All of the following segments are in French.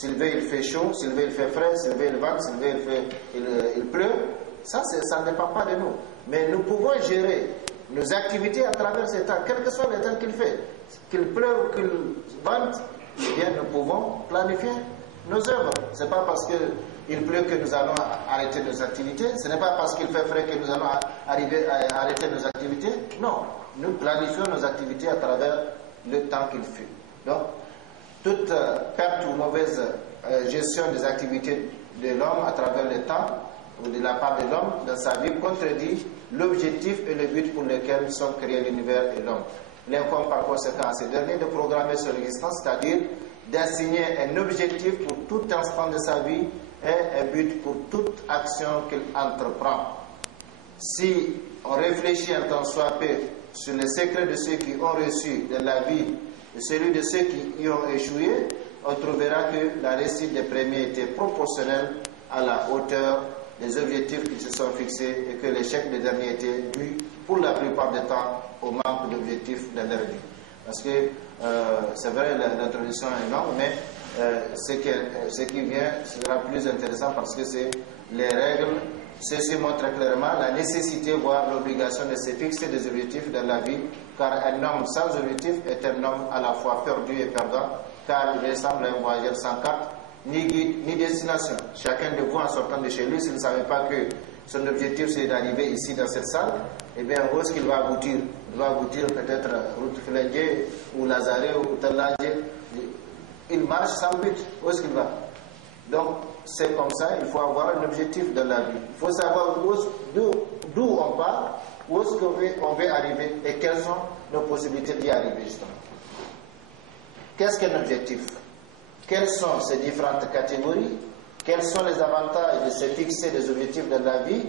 S'il veut, il fait chaud, s'il veut, il fait frais, s'il veut, il vente, s'il veut, il pleut. Ça ne dépend pas de nous. Mais nous pouvons gérer nos activités à travers ces temps, quel que soit le temps qu'il fait. Qu'il pleuve, qu'il vente, eh bien, nous pouvons planifier nos œuvres. Ce n'est pas parce qu'il pleut que nous allons arrêter nos activités. Ce n'est pas parce qu'il fait frais que nous allons arriver à arrêter nos activités. Non, nous planifions nos activités à travers le temps qu'il fait. Donc, toute perte ou mauvaise gestion des activités de l'homme à travers le temps ou de la part de l'homme dans sa vie contredit l'objectif et le but pour lesquels sont créés l'univers et l'homme. L'incombe par conséquent à ces derniers de programmer son existence, c'est-à-dire d'assigner un objectif pour tout instant de sa vie et un but pour toute action qu'il entreprend. Si on réfléchit un temps soit peu sur les secrets de ceux qui ont reçu de la vie et celui de ceux qui y ont échoué, on trouvera que la réussite des premiers était proportionnelle à la hauteur des objectifs qu'ils se sont fixés et que l'échec des derniers était dû pour la plupart du temps au manque d'objectifs dans leur vie. Parce que c'est vrai, l'introduction est longue, mais ce qui vient sera plus intéressant parce que c'est les règles. Ceci montre clairement la nécessité, voire l'obligation de se fixer des objectifs dans la vie, car un homme sans objectif est un homme à la fois perdu et perdant, car il ressemble à un voyageur sans carte, ni guide, ni destination. Chacun de vous, en sortant de chez lui, s'il ne savait pas que son objectif c'est d'arriver ici dans cette salle, eh bien, où est-ce qu'il va aboutir? Il va aboutir peut-être route Filengue ou Lazare ou Taladje. Il marche sans but. Où est-ce qu'il va? Donc, c'est comme ça, il faut avoir un objectif dans la vie. Il faut savoir d'où on part, où est-ce qu'on veut arriver et quelles sont nos possibilités d'y arriver, justement. Qu'est-ce qu'un objectif? Quelles sont ces différentes catégories? Quels sont les avantages de se fixer des objectifs dans la vie?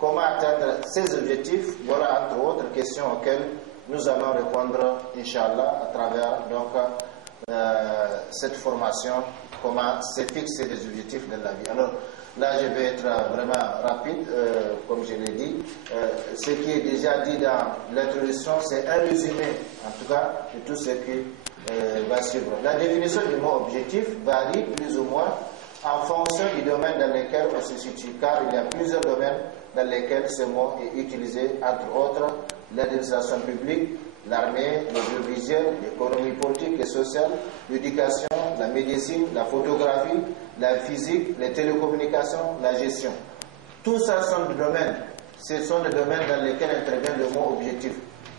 Comment atteindre ces objectifs? Voilà, entre autres questions auxquelles nous allons répondre, Inch'Allah, à travers donc, cette formation, comment se fixer des objectifs dans la vie. Alors, là, je vais être vraiment rapide, comme je l'ai dit. Ce qui est déjà dit dans l'introduction, c'est un résumé, en tout cas, de tout ce qui va suivre. La définition du mot objectif varie plus ou moins en fonction du domaine dans lequel on se situe, car il y a plusieurs domaines dans lesquels ce mot est utilisé, entre autres l'administration publique, l'armée, l'audiovisuel, l'économie politique et sociale, l'éducation, la médecine, la photographie, la physique, les télécommunications, la gestion. Tout ça sont des domaines. Ce sont des domaines dans lesquels intervient le mot objectif.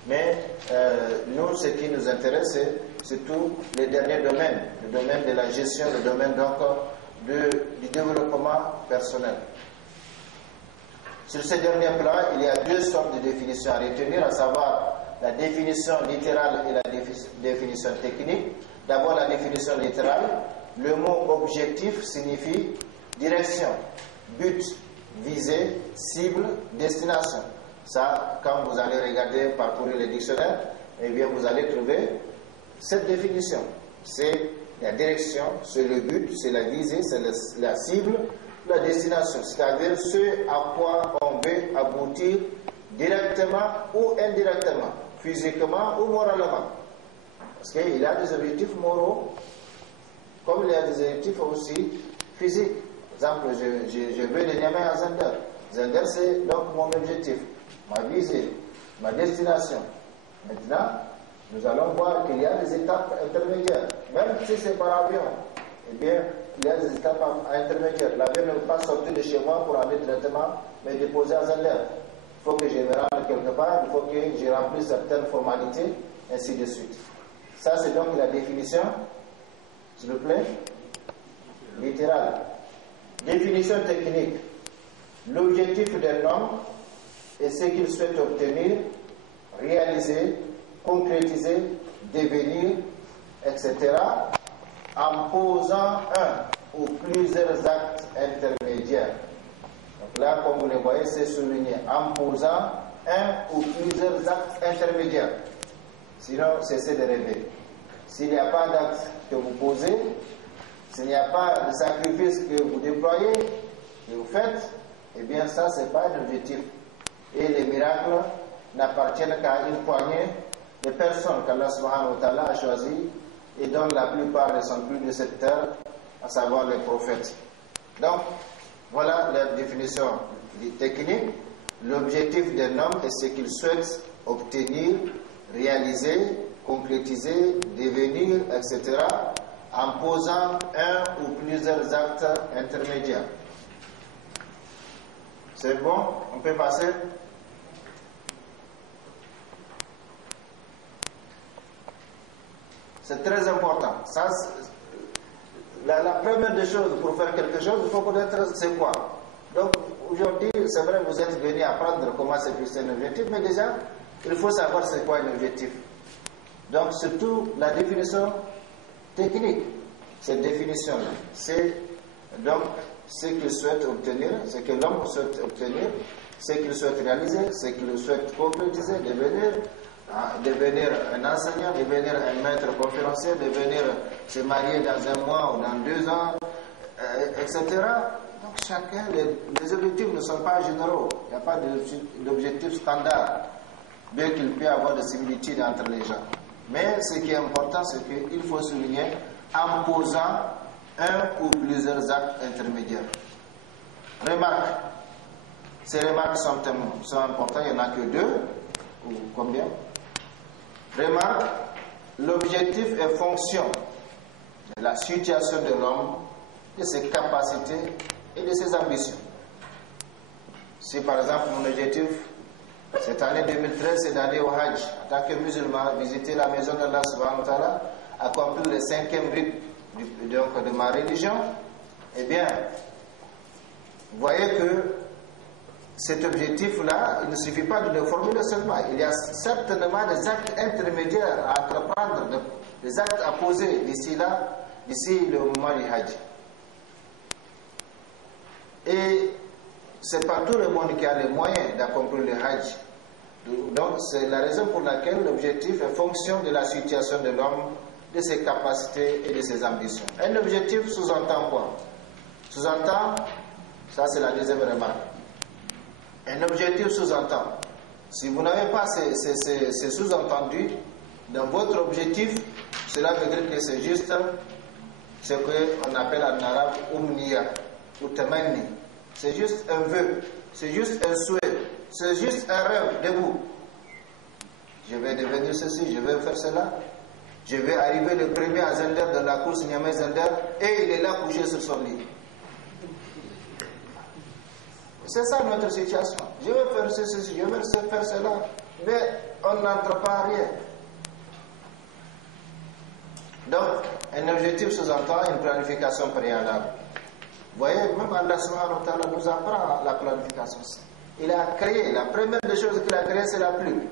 Mais nous, ce qui nous intéresse, c'est surtout les derniers domaines, le domaine de la gestion, le domaine donc du développement personnel. Sur ce dernier plan, il y a deux sortes de définitions à retenir, à savoir la définition littérale et la définition technique. D'abord, la définition littérale. Le mot objectif signifie direction, but, visée, cible, destination. Ça, quand vous allez regarder, parcourir les dictionnaires, eh bien, vous allez trouver cette définition. C'est la direction, c'est le but, c'est la visée, c'est la cible, la destination. C'est-à-dire ce à quoi on veut aboutir directement ou indirectement, physiquement ou moralement. Parce qu'il y a des objectifs moraux, comme il y a des objectifs aussi physiques. Par exemple, je veux le Niamey à Zender. Zender, c'est donc mon objectif, ma visée, ma destination. Maintenant, nous allons voir qu'il y a des étapes intermédiaires. Même si c'est par avion, eh bien, il y a des étapes intermédiaires. L'avion ne peut pas sortir de chez moi pour aller directement me déposer à Zender. Il faut que je me rende quelque part, il faut que je remplisse certaines formalités, ainsi de suite. Ça, c'est donc la définition, s'il vous plaît, littérale. Définition technique. L'objectif d'un homme est ce qu'il souhaite obtenir, réaliser, concrétiser, devenir, etc., en posant un ou plusieurs actes intermédiaires. Donc là, comme vous le voyez, c'est souligné, en posant un ou plusieurs actes intermédiaires. Sinon, cessez de rêver. S'il n'y a pas d'acte que vous posez, s'il n'y a pas de sacrifice que vous déployez, que vous faites, eh bien ça, ce n'est pas un objectif. Et les miracles n'appartiennent qu'à une poignée de personnes qu'Allah subhanahu wa ta'ala a choisies et dont la plupart ne sont plus de cette terre à savoir les prophètes. Donc, voilà la définition technique. L'objectif d'un homme est ce qu'il souhaite obtenir, réaliser, concrétiser, devenir, etc., en posant un ou plusieurs actes intermédiaires. C'est bon? On peut passer? C'est très important. Ça, la première des choses, pour faire quelque chose, il faut connaître c'est quoi. Donc, aujourd'hui, c'est vrai, vous êtes venu apprendre comment c'est fixer un objectif, mais déjà, il faut savoir c'est quoi un objectif. Donc, surtout la définition technique. Cette définition-là, c'est donc ce qu'il souhaite obtenir, ce que l'homme souhaite obtenir, ce qu'il souhaite réaliser, ce qu'il souhaite concrétiser, devenir un enseignant, devenir un maître conférencier, devenir se marier dans un mois ou dans 2 ans, etc. Donc chacun, les objectifs ne sont pas généraux. Il n'y a pas d'objectif standard, bien qu'il puisse y avoir des similitudes entre les gens. Mais ce qui est important, c'est qu'il faut souligner en posant un ou plusieurs actes intermédiaires. Remarque, ces remarques sont importantes, il n'y en a que 2, ou combien? Remarque, l'objectif est fonction de la situation de l'homme, de ses capacités et de ses ambitions. Si par exemple mon objectif, cette année 2013, c'est d'aller au Hajj, en tant que musulman, visiter la maison d'Allah subhanahu wa ta'ala, accomplir le 5e rite de ma religion, eh bien, vous voyez que cet objectif-là, il ne suffit pas de le formuler seulement. Il y a certainement des actes intermédiaires à entreprendre, des actes à poser d'ici le moment du Hajj. Et c'est pas tout le monde qui a les moyens d'accomplir le Hajj. Donc c'est la raison pour laquelle l'objectif est fonction de la situation de l'homme, de ses capacités et de ses ambitions. Un objectif sous-entend quoi? Sous-entend, ça c'est la deuxième remarque. Un objectif sous-entend. Si vous n'avez pas ces sous-entendus dans votre objectif, cela veut dire que c'est juste ce qu'on appelle en arabe umniya ou tamanni. C'est juste un vœu, c'est juste un souhait, c'est juste un rêve de vous. Je vais devenir ceci, je vais faire cela. Je vais arriver le premier à Zender dans la course Niamey Zender et il est là couché sur son lit. C'est ça notre situation. Je vais faire ceci, je vais faire cela, mais on n'entre pas à rien. Donc, un objectif sous-entend une planification préalable. Vous voyez, même Allah subhanahu wa ta'ala nous apprend la planification. Il a créé, la première des choses qu'il a créées, c'est la plume.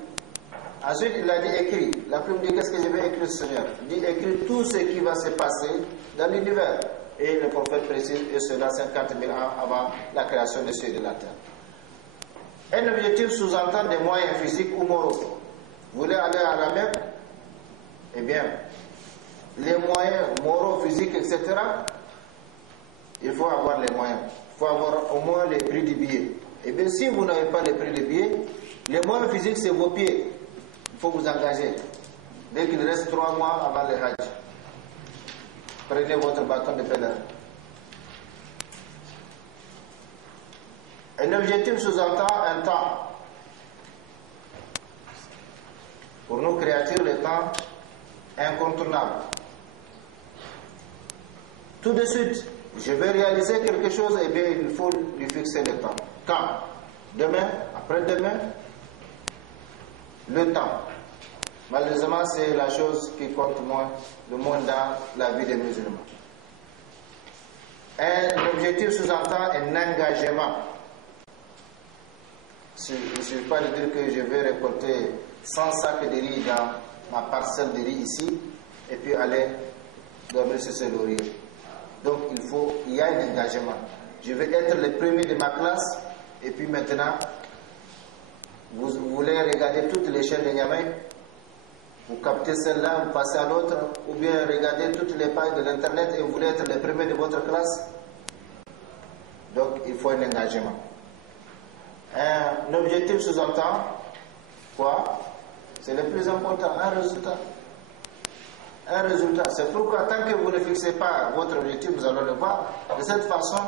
Ensuite, il a dit écrit. La plume dit qu'est-ce que je vais écrire, Seigneur? Il dit écrit tout ce qui va se passer dans l'univers. Et le prophète précise, et cela 50 000 ans avant la création des cieux et de la terre. Un objectif sous-entend des moyens physiques ou moraux. Vous voulez aller à la Mecque? Eh bien, les moyens moraux, physiques, etc., il faut avoir les moyens. Il faut avoir au moins les prix du billet. Eh bien, si vous n'avez pas les prix du billet, les moyens physiques, c'est vos pieds. Il faut vous engager. Dès qu'il reste 3 mois avant le Hajj, prenez votre bâton de pèlerin. Un objectif sous-entend un temps. Pour nous créatures, le temps est incontournable. Tout de suite, je vais réaliser quelque chose, et bien il faut lui fixer le temps. Quand? Demain, après-demain, le temps. Malheureusement, c'est la chose qui compte le moins dans la vie des musulmans. Un objectif sous-entend un engagement. Il ne suffit pas de dire que je vais récolter 100 sacs de riz dans ma parcelle de riz ici, et puis aller dormir sur ce laurier. Donc il y a un engagement. Je vais être le premier de ma classe, et puis maintenant, vous voulez regarder toutes les chaînes de Niamey, vous captez celle-là, vous passez à l'autre, ou bien regardez toutes les pages de l'internet et vous voulez être le premier de votre classe. Donc il faut un engagement. Un objectif sous-entend quoi? C'est le plus important, un résultat. un résultat. C'est pourquoi tant que vous ne fixez pas votre objectif, nous allons le voir. De cette façon,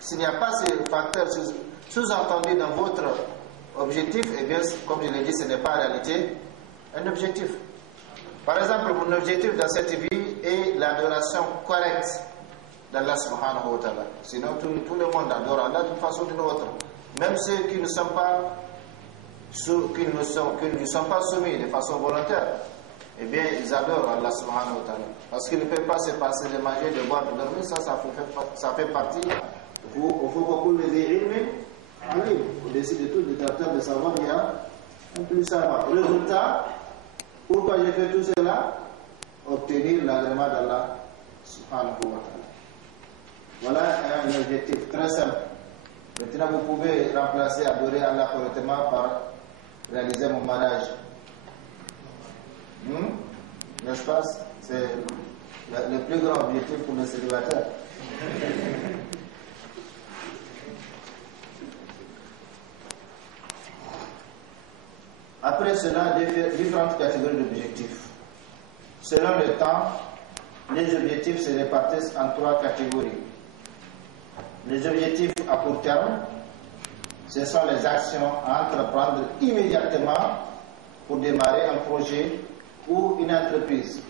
s'il n'y a pas ces facteurs sous-entendus dans votre objectif, eh bien, comme je l'ai dit, ce n'est pas en réalité un objectif. Par exemple, mon objectif dans cette vie est l'adoration correcte d'Allah subhanahu wa ta'ala. Sinon, tout le monde adore Allah d'une façon ou d'une autre. Même ceux qui ne sont pas soumis de façon volontaire, eh bien, ils adorent Allah subhanahu wa ta'ala. Parce qu'ils ne peuvent pas se passer de manger, de boire, de dormir. Ça fait partie. Au-dessus de tout détenteur de savoir, il y a un plus savoir. Résultat, pourquoi j'ai fait tout cela? Obtenir l'agrément d'Allah subhanahu wa ta'ala. Voilà un objectif très simple. Maintenant, vous pouvez remplacer, adorer Allah correctement par réaliser mon mariage. N'est-ce pas? C'est le plus grand objectif pour le célibataire. Après cela, différentes catégories d'objectifs. Selon le temps, les objectifs se répartissent en 3 catégories. Les objectifs à court terme, ce sont les actions à entreprendre immédiatement pour démarrer un projet ou une entreprise.